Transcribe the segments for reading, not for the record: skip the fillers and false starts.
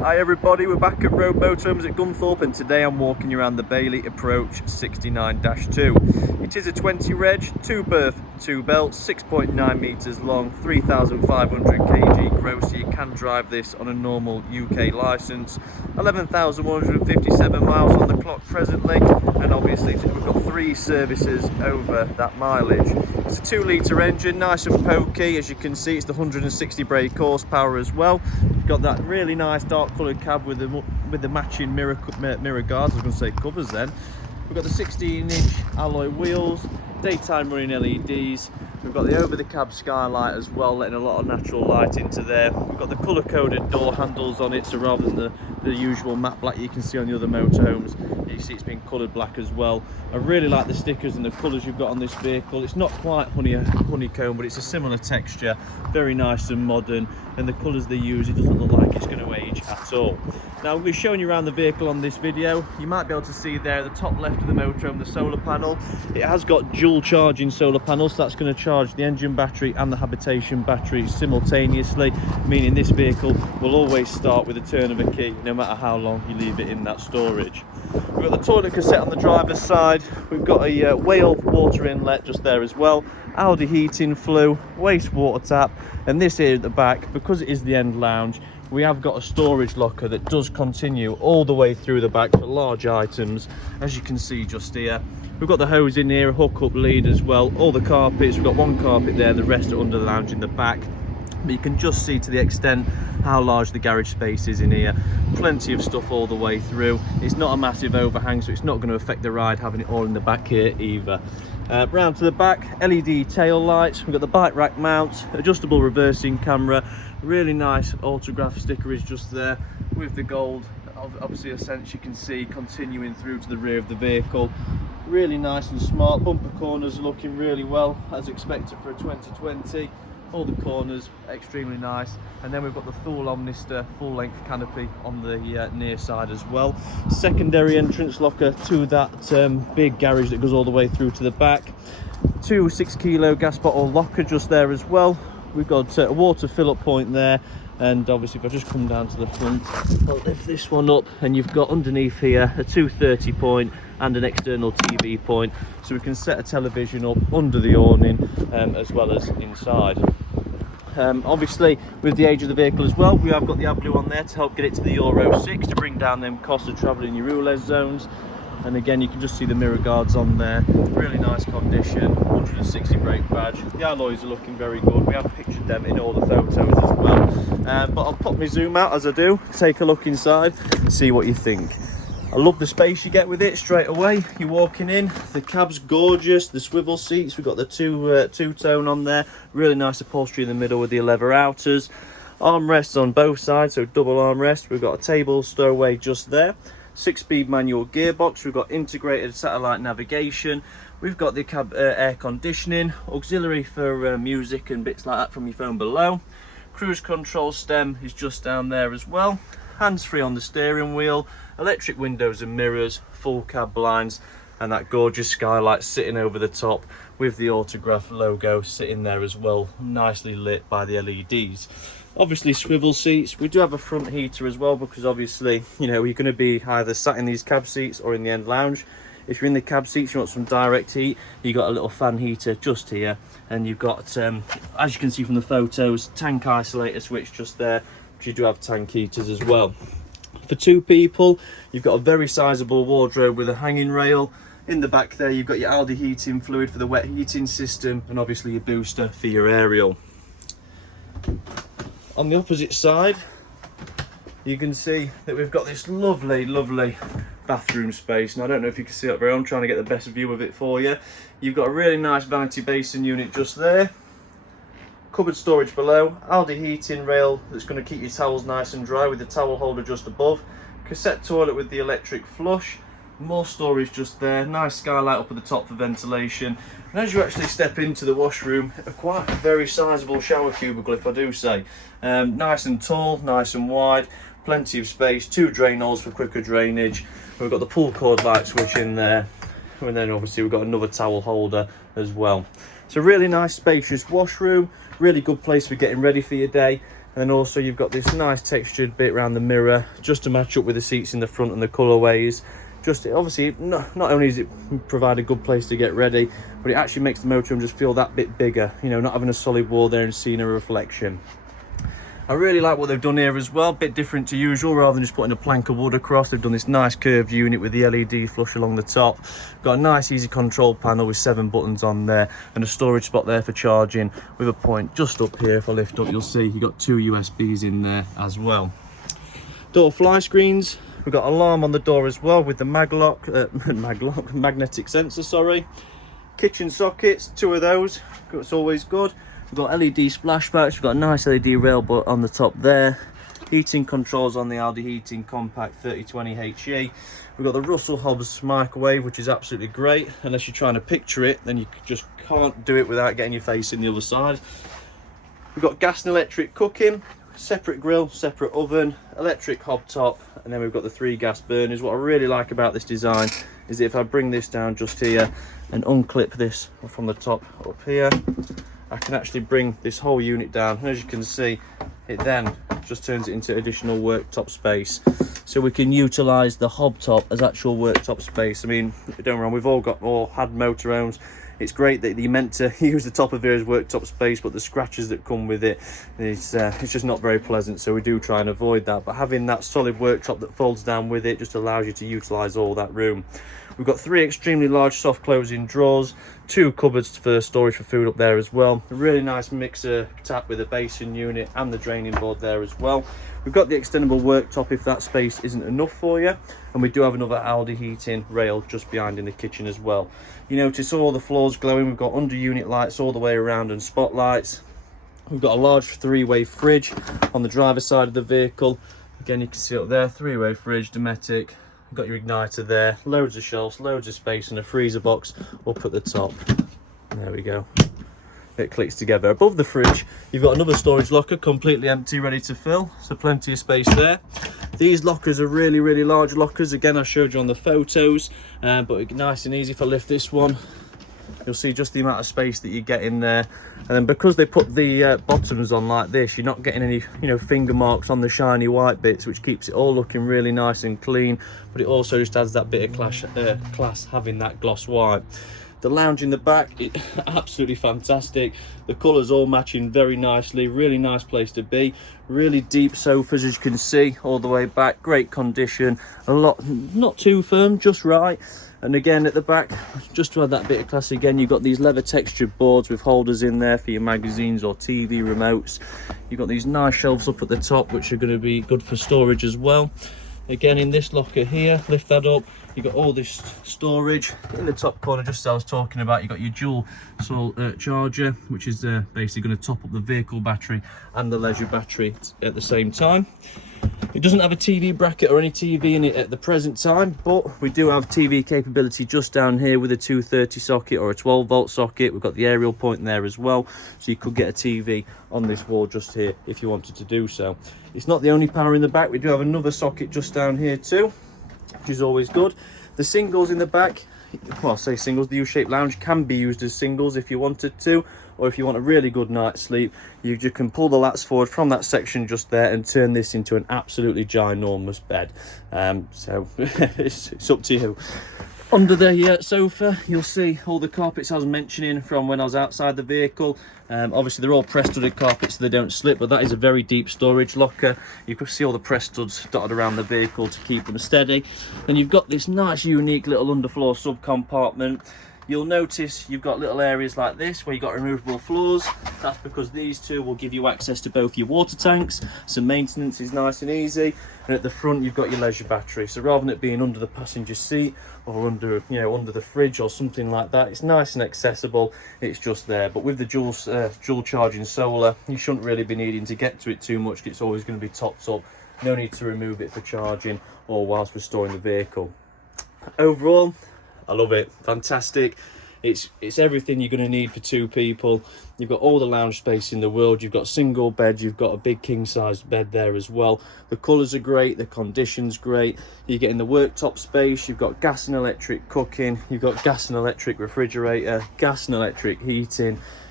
Hi everybody, we're back at Rove Motorhomes at Gunthorpe, and today I'm walking you around the Bailey Approach 69-2. It is a 20 reg, 2 berth, 2 belts, 6.9 metres long, 3,500 kg gross, so you can drive this on a normal UK licence. 11,157 miles on the clock presently, and obviously we've got 3 services over that mileage. It's a 2-litre engine, nice and pokey. As you can see, it's the 160 brake horsepower as well. You've got that really nice dark coloured cab with the matching mirror guards. I was going to say covers then. We've got the 16-inch alloy wheels, daytime running LEDs. We've got the over-the-cab skylight as well, letting a lot of natural light into there. We've got the colour-coded door handles on it, so rather than the usual matte black you can see on the other motorhomes, you see it's been coloured black as well. I really like the stickers and the colours you've got on this vehicle. It's not quite honeycomb, but it's a similar texture, very nice and modern, and the colours they use, it doesn't look like it's going to age at all. Now, we'll be showing you around the vehicle on this video. You might be able to see there at the top left of the motorhome the solar panel. It has got dual charging solar panels, so that's going to charge the engine battery and the habitation battery simultaneously, meaning this vehicle will always start with a turn of a key, no matter how long you leave it in that storage. We've got the toilet cassette on the driver's side. We've got a whale water inlet just there as well. Aldi heating flue, wastewater tap, and this here at the back, because it is the end lounge, we have got a storage locker that does continue all the way through the back for large items, as you can see just here. We've got the hose in here, a hook-up lead as well, all the carpets. We've got one carpet there, the rest are under the lounge in the back. But you can just see to the extent how large the garage space is in here. Plenty of stuff all the way through. It's not a massive overhang, so it's not going to affect the ride having it all in the back here either. Round to the back, LED tail lights. We've got the bike rack mount, adjustable reversing camera. Really nice autograph sticker is just there with the gold, obviously a sense you can see continuing through to the rear of the vehicle. Really nice and smart. Bumper corners are looking really well as expected for a 2020. All the corners extremely nice, and then we've got the full Omnister full length canopy on the near side as well. Secondary entrance locker to that big garage that goes all the way through to the back. 2 6-kilo gas bottle locker just there as well. We've got a water fill-up point there, and obviously if I just come down to the front, I'll lift this one up, and you've got underneath here a 230 point and an external TV point, so we can set a television up under the awning as well as inside. Obviously with the age of the vehicle as well, we have got the AdBlue on there to help get it to the Euro 6 to bring down them costs of travelling your ULEZ zones. And again, you can just see the mirror guards on there, really nice condition, 160 brake badge. The alloys are looking very good. We have pictured them in all the photos as well. But I'll pop my zoom out as I do, take a look inside and see what you think. I love the space you get with it straight away. You're walking in, the cab's gorgeous, the swivel seats, we've got the two-tone on there, really nice upholstery in the middle with the leather outers. Armrests on both sides, so double armrest. We've got a table stowaway just there. 6-speed manual gearbox. We've got integrated satellite navigation. We've got the cab air conditioning, auxiliary for music and bits like that from your phone below. Cruise control stem is just down there as well. Hands-free on the steering wheel, electric windows and mirrors, full cab blinds, and that gorgeous skylight sitting over the top with the autograph logo sitting there as well, nicely lit by the LEDs. Obviously swivel seats. We do have a front heater as well, because obviously, you know, you're going to be either sat in these cab seats or in the end lounge. If you're in the cab seats, you want some direct heat, you got a little fan heater just here, and you've got, as you can see from the photos, tank isolator switch just there. You do have tank heaters as well. For 2 people, you've got a very sizable wardrobe with a hanging rail. In the back there, you've got your Aldi heating fluid for the wet heating system, and obviously your booster for your aerial. On the opposite side, you can see that we've got this lovely bathroom space, and I don't know if you can see it very well. I'm trying to get the best view of it for you. You've got a really nice vanity basin unit just there. Cupboard storage below, Aldi heating rail that's going to keep your towels nice and dry with the towel holder just above, cassette toilet with the electric flush, more storage just there, nice skylight up at the top for ventilation, and as you actually step into the washroom, quite a very sizable shower cubicle if I do say. Nice and tall, nice and wide, plenty of space, 2 drain holes for quicker drainage. We've got the pull cord light switch in there, and then obviously we've got another towel holder as well. So really nice spacious washroom, really good place for getting ready for your day. And then also you've got this nice textured bit around the mirror, just to match up with the seats in the front and the colourways. Just obviously, not only does it provide a good place to get ready, but it actually makes the motorhome just feel that bit bigger, you know, not having a solid wall there and seeing a reflection. I really like what they've done here as well, bit different to usual. Rather than just putting a plank of wood across, they've done this nice curved unit with the LED flush along the top. Got a nice easy control panel with 7 buttons on there, and a storage spot there for charging, with a point just up here. If I lift up, you'll see you've got 2 USBs in there as well. Door fly screens. We've got alarm on the door as well with the magnetic sensor, sorry. Kitchen sockets, 2 of those, it's always good. We've got LED splashbacks, we've got a nice LED rail on the top there. Heating controls on the Aldi Heating Compact 3020 HE. We've got the Russell Hobbs microwave, which is absolutely great. Unless you're trying to picture it, then you just can't do it without getting your face in the other side. We've got gas and electric cooking, separate grill, separate oven, electric hob top, and then we've got the 3 gas burners. What I really like about this design is that if I bring this down just here and unclip this from the top up here, I can actually bring this whole unit down, and as you can see, it then just turns it into additional worktop space. So we can utilise the hob top as actual worktop space. I mean, don't get me wrong, we've all had motorhomes. It's great that you're meant to use the top of here as worktop space, but the scratches that come with it, it's just not very pleasant, so we do try and avoid that. But having that solid worktop that folds down with it just allows you to utilise all that room. We've got 3 extremely large soft closing drawers, 2 cupboards for storage for food up there as well. A really nice mixer tap with a basin unit and the draining board there as well. We've got the extendable worktop if that space isn't enough for you, and we do have another Aldi heating rail just behind in the kitchen as well. You notice all the floors glowing. We've got under unit lights all the way around and spotlights. We've got a large 3-way fridge on the driver's side of the vehicle. Again, you can see up there, 3-way fridge, Dometic. You've got your igniter there, loads of shelves, loads of space, and a freezer box up at the top. There we go. It clicks together. Above the fridge, you've got another storage locker, completely empty, ready to fill. So plenty of space there. These lockers are really, really large lockers. Again, I showed you on the photos, but nice and easy. If I lift this one, you'll see just the amount of space that you get in there. And then because they put the bottoms on like this, you're not getting any, you know, finger marks on the shiny white bits, which keeps it all looking really nice and clean. But it also just adds that bit of class having that gloss white. The lounge in the back, absolutely fantastic. The colours all matching very nicely. Really nice place to be. Really deep sofas, as you can see, all the way back. Great condition. A lot, not too firm, just right. And again at the back, just to add that bit of class again, you've got these leather textured boards with holders in there for your magazines or TV remotes. You've got these nice shelves up at the top, which are going to be good for storage as well. Again, in this locker here, lift that up, you've got all this storage. In the top corner, just as I was talking about, you've got your dual charger, which is basically going to top up the vehicle battery and the leisure battery at the same time. It doesn't have a TV bracket or any TV in it at the present time, but we do have TV capability just down here with a 230 socket or a 12-volt socket. We've got the aerial point there as well, so you could get a TV on this wall just here if you wanted to do so. It's not the only power in the back. We do have another socket just down here too, which is always good. The singles in the back, well, I say singles, the U-shaped lounge can be used as singles if you wanted to, or if you want a really good night's sleep, you can pull the lats forward from that section just there and turn this into an absolutely ginormous bed. So it's up to you. Under the sofa, you'll see all the carpets I was mentioning from when I was outside the vehicle. Obviously, they're all press-studded carpets so they don't slip, but that is a very deep storage locker. You can see all the press studs dotted around the vehicle to keep them steady. Then you've got this nice, unique little underfloor sub-compartment. You'll notice you've got little areas like this where you've got removable floors. That's because these two will give you access to both your water tanks, so maintenance is nice and easy. And at the front, you've got your leisure battery. So rather than it being under the passenger seat or under, under the fridge or something like that, it's nice and accessible. It's just there. But with the dual charging solar, you shouldn't really be needing to get to it too much. It's always going to be topped up. No need to remove it for charging or whilst restoring the vehicle. Overall, I love it. Fantastic. It's everything you're going to need for 2 people. You've got all the lounge space in the world. You've got single beds. You've got a big king-size bed there as well. The colours are great. The condition's great. You're getting the worktop space. You've got gas and electric cooking. You've got gas and electric refrigerator, gas and electric heating.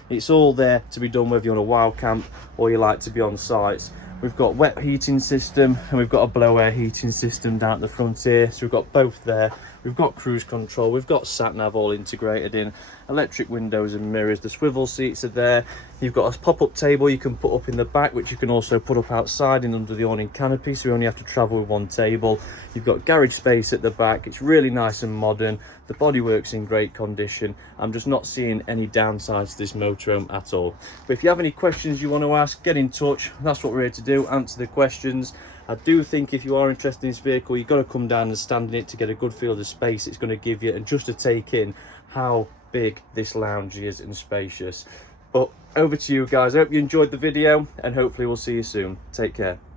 It's all there to be done whether you're on a wild camp or you like to be on sites. We've got wet heating system and we've got a blow air heating system down at the front here. So we've got both there. We've got cruise control, we've got sat nav all integrated in, electric windows and mirrors, the swivel seats are there. You've got a pop-up table you can put up in the back, which you can also put up outside and under the awning canopy, so you only have to travel with one table. You've got garage space at the back. It's really nice and modern. The bodywork's in great condition. I'm just not seeing any downsides to this motorhome at all. But if you have any questions you want to ask, get in touch. That's what we're here to do, answer the questions. I do think if you are interested in this vehicle, you've got to come down and stand in it to get a good feel of the space it's going to give you, and just to take in how big this lounge is and spacious. But over to you guys. I hope you enjoyed the video, and hopefully we'll see you soon. Take care.